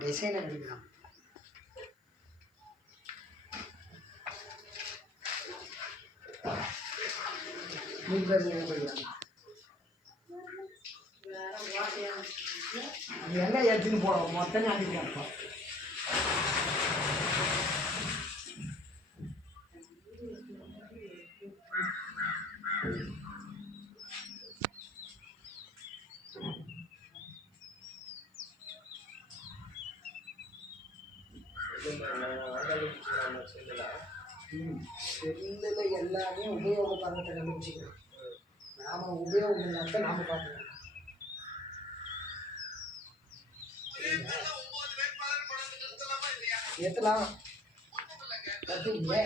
design அடிக்கலாம் எங்கே எடுத்துன்னு போகிறோம் மொத்தம் அடிக்கிறப்போ செல்லில் எல்லாமே உபயோக படத்தை கண்டுபிடிச்சிக்கலாம் நாம உபயோகம் இல்லாத நாம பார்த்துக்கலாம் ஏற்றலாம் கத்துங்க